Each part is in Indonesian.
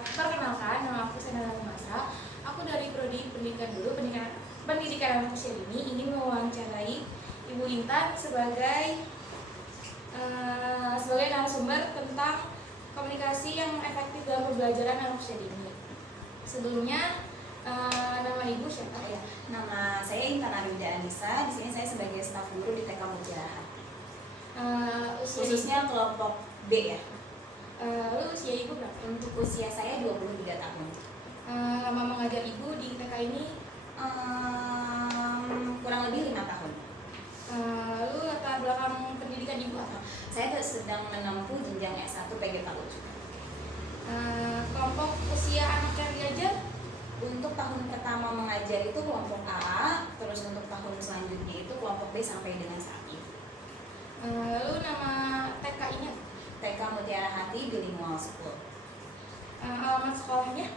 Perkenalkan, nama aku Sena Masa. Aku dari Prodi Pendidikan Guru, Pendidikan Anak Usia Dini, ingin mewawancarai Ibu Intan sebagai narasumber tentang komunikasi yang efektif dalam pembelajaran anak usia dini. Sebelumnya, nama Ibu siapa ya? Nama saya Intan Arida Anissa. Di sini saya sebagai staf guru di TK Mutiara. Khususnya kelompok B ya. Lalu usia Ibu berapa? Untuk usia saya 23 tahun. Lama mengajar Ibu di TK ini? Kurang lebih 5 tahun. Lalu latar belakang pendidikan Ibu apa? Saya sedang menempuh jenjang S1 PG Palu. Kelompok usia anak yang diajar? Untuk tahun pertama mengajar itu kelompok A, terus untuk tahun selanjutnya itu kelompok B sampai dengan saat ini. Lalu nama TK-nya? TK Mutiara Hati Bilingual School. Alamat sekolahnya?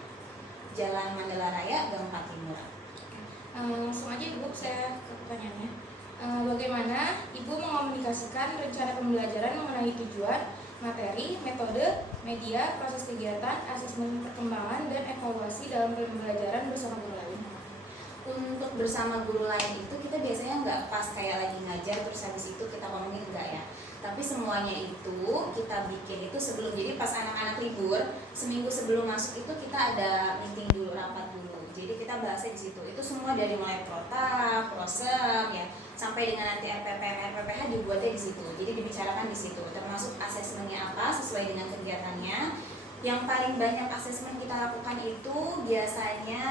Jalan Mandala Raya, Gang Timur. Langsung aja Ibu, saya ke pertanyaannya. Bagaimana Ibu mengomunikasikan rencana pembelajaran mengenai tujuan, materi, metode, media, proses kegiatan, asesmen perkembangan, dan evaluasi dalam pembelajaran bersama guru lain? Untuk bersama guru lain itu kita biasanya nggak pas kayak lagi ngajar terus habis itu kita ngomongin, enggak ya. Tapi semuanya itu kita bikin itu sebelum, jadi pas anak-anak libur seminggu sebelum masuk itu kita ada meeting dulu, rapat dulu. Jadi kita bahasnya di situ. Itu semua dari mulai prota, prosem ya, sampai dengan nanti RPPM, RPPH dibuatnya di situ. Jadi dibicarakan di situ. Termasuk asesmennya apa sesuai dengan kegiatannya. Yang paling banyak asesmen kita lakukan itu biasanya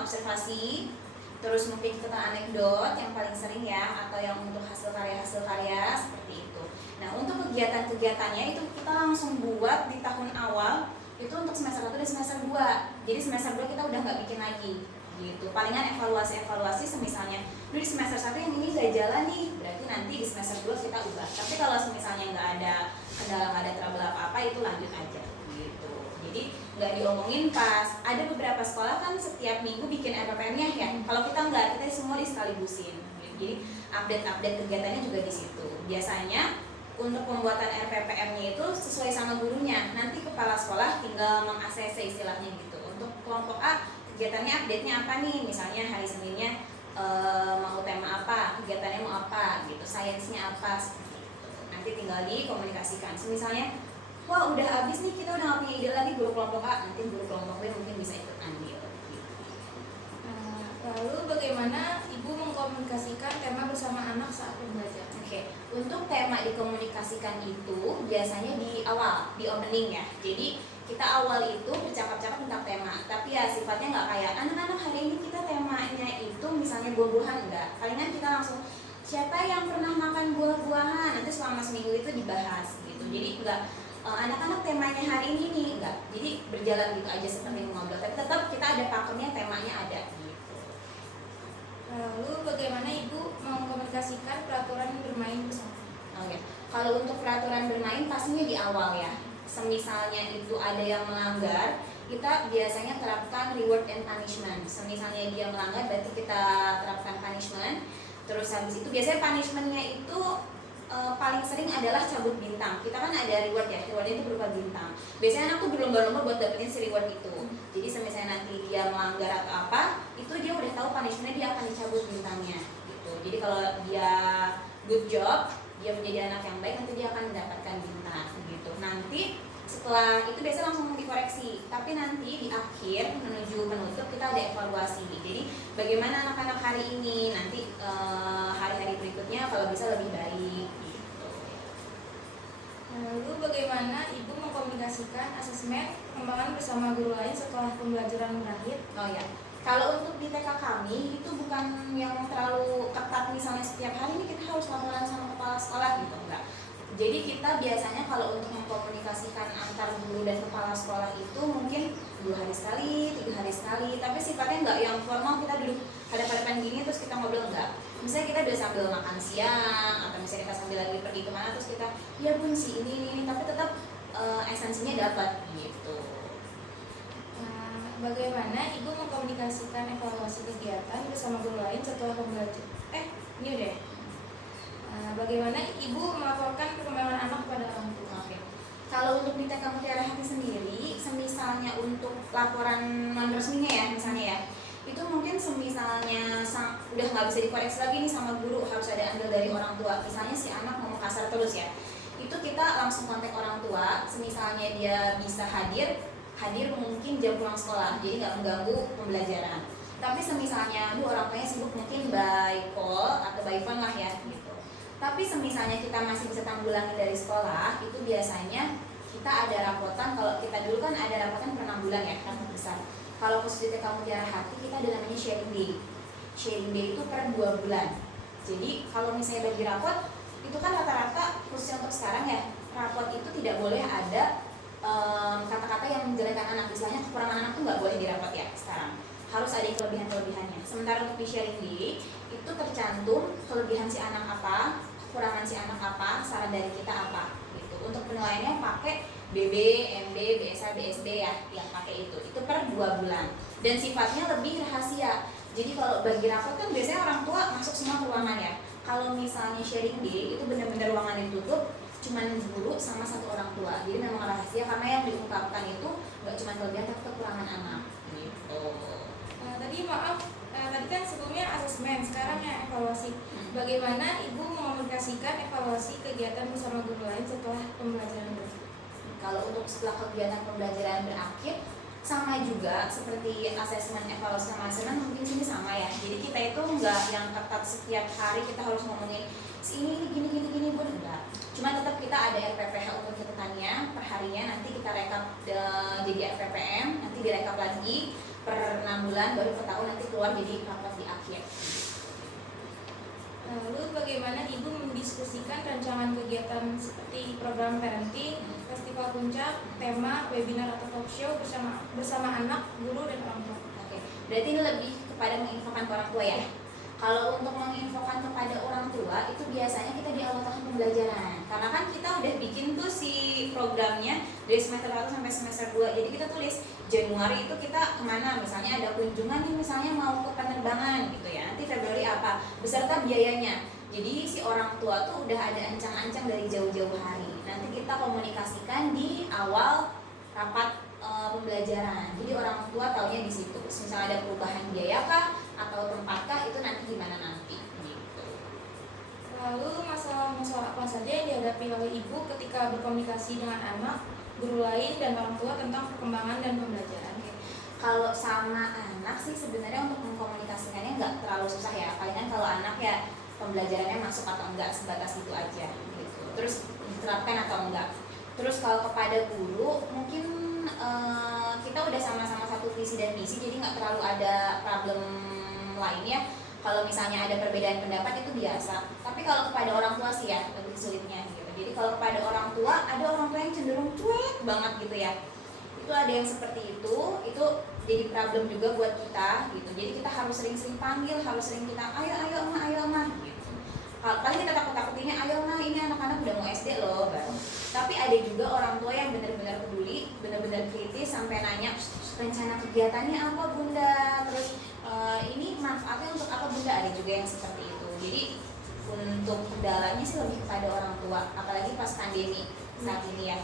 observasi, terus mungkin tentang anekdot yang paling sering ya, atau yang untuk hasil karya seperti itu. Nah, untuk kegiatan-kegiatannya itu kita langsung buat di tahun awal itu untuk semester 1 dan semester 2. Jadi semester 2 kita udah nggak bikin lagi gitu. Palingan evaluasi semisalnya dulu di semester 1 yang ini nggak jalan nih, berarti nanti di semester 2 kita ubah. Tapi kalau misalnya nggak ada kendala, nggak ada trouble apa-apa, itu lanjut aja gitu. Jadi nggak diomongin pas ada beberapa sekolah kan setiap minggu bikin RPPM-nya ya. Kalau kita nggak, kita semua disekaligusin. Jadi update kegiatannya juga di situ. Biasanya untuk pembuatan RPPM-nya itu sesuai sama gurunya. Nanti kepala sekolah tinggal meng-ACC istilahnya gitu. Untuk kelompok A kegiatannya update-nya apa nih? Misalnya hari Seninnya mau tema apa, kegiatannya mau apa gitu, sainsnya apa seperti itu. Nanti tinggal dikomunikasikan. Misalnya wah udah habis nih, kita udah gak punya ide lagi guru kelompok A, nanti guru kelompok B mungkin bisa ikut andil gitu. Lalu bagaimana Ibu mengkomunikasikan tema bersama anak saat pembelajaran? Oke, untuk tema dikomunikasikan itu biasanya di awal, di opening ya. Jadi kita awal itu bercakap-cakap tentang tema, tapi ya sifatnya nggak kayak anak-anak hari ini kita temanya itu misalnya buah-buahan, enggak. Palingan kita langsung siapa yang pernah makan buah-buahan, nanti selama seminggu itu dibahas gitu. Jadi enggak anak-anak temanya hari ini nih, enggak. Jadi berjalan gitu aja seperti ngobrol, tapi tetap kita ada pakemnya, temanya ada gitu. Lalu bagaimana Ibu mengkomunikasikan peraturan bermain bersama? Oke. Kalau untuk peraturan bermain pastinya di awal ya. Semisalnya itu ada yang melanggar, kita biasanya terapkan reward and punishment. Semisalnya dia melanggar berarti kita terapkan punishment. Terus habis itu biasanya punishmentnya itu paling sering adalah cabut bintang. Kita kan ada reward ya, rewardnya itu berupa bintang. Biasanya anak tuh berlomba-lomba buat dapetin si reward itu. Jadi misalnya nanti dia melanggar atau apa, itu dia udah tahu punishmentnya, dia akan dicabut bintangnya gitu. Jadi kalau dia good job, dia menjadi anak yang baik, nanti dia akan mendapatkan bintang gitu. Nanti setelah itu biasanya langsung dikoreksi, tapi nanti di akhir menuju penutup kita ada evaluasi. Jadi bagaimana anak-anak hari ini, nanti hari-hari berikutnya kalau bisa lebih baik gitu. Lalu bagaimana Ibu mengkomunikasikan asesmen perkembangan bersama guru lain setelah pembelajaran berakhir? Oh ya, kalau untuk di TK kami itu bukan yang terlalu ketat, misalnya setiap hari ini kita harus laporan sama kepala sekolah gitu, enggak. Jadi kita biasanya kalau untuk mengkomunikasikan antar guru dan kepala sekolah itu mungkin 2 hari sekali, 3 hari sekali, tapi sifatnya nggak yang formal, kita duduk hadap-hadapan gini terus kita ngobrol, enggak. Misalnya kita udah sambil makan siang atau misalnya kita sambil lagi pergi kemana terus kita ya bun sih ini, tapi tetap esensinya dapat gitu. Bagaimana Ibu mengkomunikasikan evaluasi kegiatan bersama guru lain setelah pembelajaran? Ini udah. Bagaimana Ibu melaporkan perkembangan anak kepada orang tua? Oke. Kalau untuk di TK Mutiara Hati sendiri, semisalnya untuk laporan non resminya ya misalnya ya, itu mungkin semisalnya udah nggak bisa dikoreksi lagi nih sama guru, harus ada andil dari orang tua. Misalnya si anak ngomong kasar terus ya, itu kita langsung kontak orang tua. Semisalnya dia bisa hadir mungkin jam pulang sekolah, jadi nggak mengganggu pembelajaran. Tapi semisalnya orang tuanya sibuk, mungkin by call atau by phone lah ya gitu. Tapi semisalnya kita masih bisa tanggulangi dari sekolah, itu biasanya kita ada rapotan. Kalau kita dulu kan ada rapotan per 6 bulan ya, rapot besar. Kalau khusus di TK Mutiara Hati, kita ada namanya sharing day. Sharing day itu per 2 bulan. Jadi kalau misalnya bagi rapot, itu kan rata-rata khususnya untuk sekarang ya, rapot itu tidak boleh ada kata-kata yang menjelekkan anak. Misalnya kekurangan anak tuh nggak boleh dirapot ya sekarang. Harus ada kelebihan-kelebihannya. Sementara untuk di sharing day, itu tercantum kelebihan si anak apa, kekurangan si anak apa, saran dari kita apa gitu. Untuk penilaiannya pakai BB, MB, BSA, BSB ya, yang pakai itu per 2 bulan. Dan sifatnya lebih rahasia. Jadi kalau bagi rapot kan biasanya orang tua masuk semua ke ruangan ya. Kalau misalnya sharing day, itu benar-benar ruangan ditutup, cuman guru sama 1 orang tua. Jadi memang rahasia karena yang diungkapkan itu nggak cuma kelebihan tapi kekurangan anak gitu. Tadi maaf, tadi kan sebelumnya asesmen, sekarang yang evaluasi. Bagaimana Ibu mengomunikasikan evaluasi kegiatan bersama guru lain setelah pembelajaran berakhir? Kalau untuk setelah kegiatan pembelajaran berakhir, sama juga seperti asesmen, evaluasi sama asesmen mungkin sini sama ya. Jadi kita itu nggak yang ketat setiap hari kita harus ngomongin ini gini bun, enggak. Cuma tetap kita ada RPPH untuk catatannya per harinya, nanti kita rekap jadi RPPM, nanti direkap lagi per 6 bulan, baru per tahun nanti keluar jadi rapot di akhir. Lalu bagaimana Ibu mendiskusikan rancangan kegiatan seperti program parenting, festival puncak, tema, webinar atau talk show bersama anak, guru, dan orang tua? Oke, berarti ini lebih kepada menginfokan ke orang tua ya. Kalau untuk menginfokan kepada orang tua, itu biasanya kita di awal tahun pembelajaran. Karena kan kita udah bikin tuh si programnya dari semester 1 sampai semester 2. Jadi kita tulis Januari itu kita kemana, misalnya ada kunjungan nih, misalnya mau ke penerbangan gitu ya. Nanti Februari apa, beserta biayanya. Jadi si orang tua tuh udah ada ancang-ancang dari jauh-jauh hari. Nanti kita komunikasikan di awal rapat pembelajaran. Jadi orang tua taunya di situ. Misalnya ada perubahan biaya kah atau tempat kah, itu nanti gimana nanti gitu. Lalu masalah-masalah apa saja yang dihadapi oleh Ibu ketika berkomunikasi dengan anak, guru lain, dan orang tua tentang perkembangan dan pembelajaran? Kalau sama anak sih sebenarnya untuk mengkomunikasikannya nggak terlalu susah ya. Palingan kalau anak ya pembelajarannya masuk atau enggak, sebatas itu aja gitu. Terus diterapkan atau enggak. Terus kalau kepada guru mungkin kita udah sama-sama satu visi dan misi, jadi nggak terlalu ada problem lainnya. Kalau misalnya ada perbedaan pendapat itu biasa. Tapi kalau kepada orang tua sih ya lebih sulitnya gitu. Jadi kalau kepada orang tua, ada orang tua yang cenderung cuek banget gitu ya. Itu ada yang seperti itu jadi problem juga buat kita gitu. Jadi kita harus sering-sering panggil, harus sering kita ayo mah gitu. Paling kita takut-takutinnya ayo mah, ini anak-anak udah mau SD loh baru. Tapi ada juga orang tua yang benar-benar peduli, benar-benar kritis sampai nanya rencana kegiatannya apa bunda, terus ini manfaatnya untuk apa bunda, ada juga yang seperti itu. Jadi untuk kendalanya sih lebih kepada orang tua, apalagi pas pandemi saat ini ya.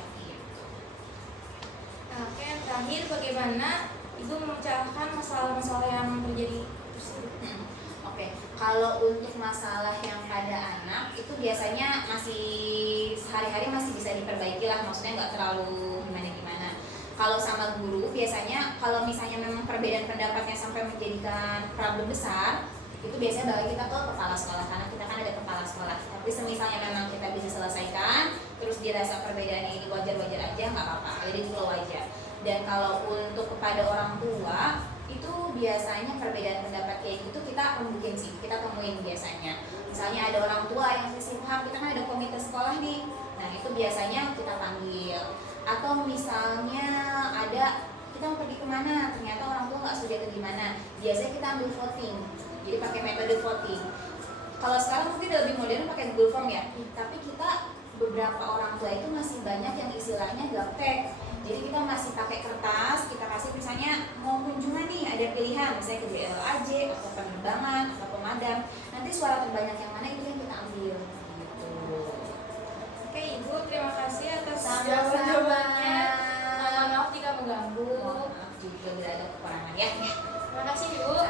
Oke, yang terakhir, bagaimana Ibu memecahkan masalah-masalah yang terjadi tersebut? Oke, kalau untuk masalah yang pada anak itu biasanya masih sehari-hari masih bisa diperbaiki lah, maksudnya nggak terlalu gimana-gimana. Kalau sama guru biasanya kalau misalnya memang perbedaan pendapatnya sampai menjadikan problem besar, itu biasanya balik kita ke kepala sekolah, karena kita kan ada kepala sekolah. Tapi semisalnya memang kita bisa selesaikan, terus dirasa perbedaannya ini wajar-wajar aja, nggak apa-apa, jadi flow aja. Dan kalau untuk kepada orang tua, itu biasanya perbedaan pendapat kayak gitu kita mungkin sih, kita temuin biasanya. Misalnya ada orang tua yang sisi paham, kita kan ada komite sekolah nih, nah itu biasanya kita panggil. Atau misalnya ada kita mau pergi kemana, ternyata orang tua nggak setuju ke gimana, biasanya kita ambil voting, jadi pakai metode voting. Kalau sekarang mungkin lebih modern pakai Google Form ya, tapi kita beberapa orang tua itu masih banyak yang istilahnya gaptek. Jadi kita masih pakai kertas, kita kasih misalnya mau kunjungan nih, ada pilihan misalnya ke JLAJ atau penerbangan atau pemadam. Nanti suara terbanyak yang mana itu yang kita ambil gitu. Oke Ibu, terima kasih atas Sama-sama. jawaban-jawabannya. Maaf jika mengganggu. juga bila ada kekurangan ya. Terima kasih Ibu.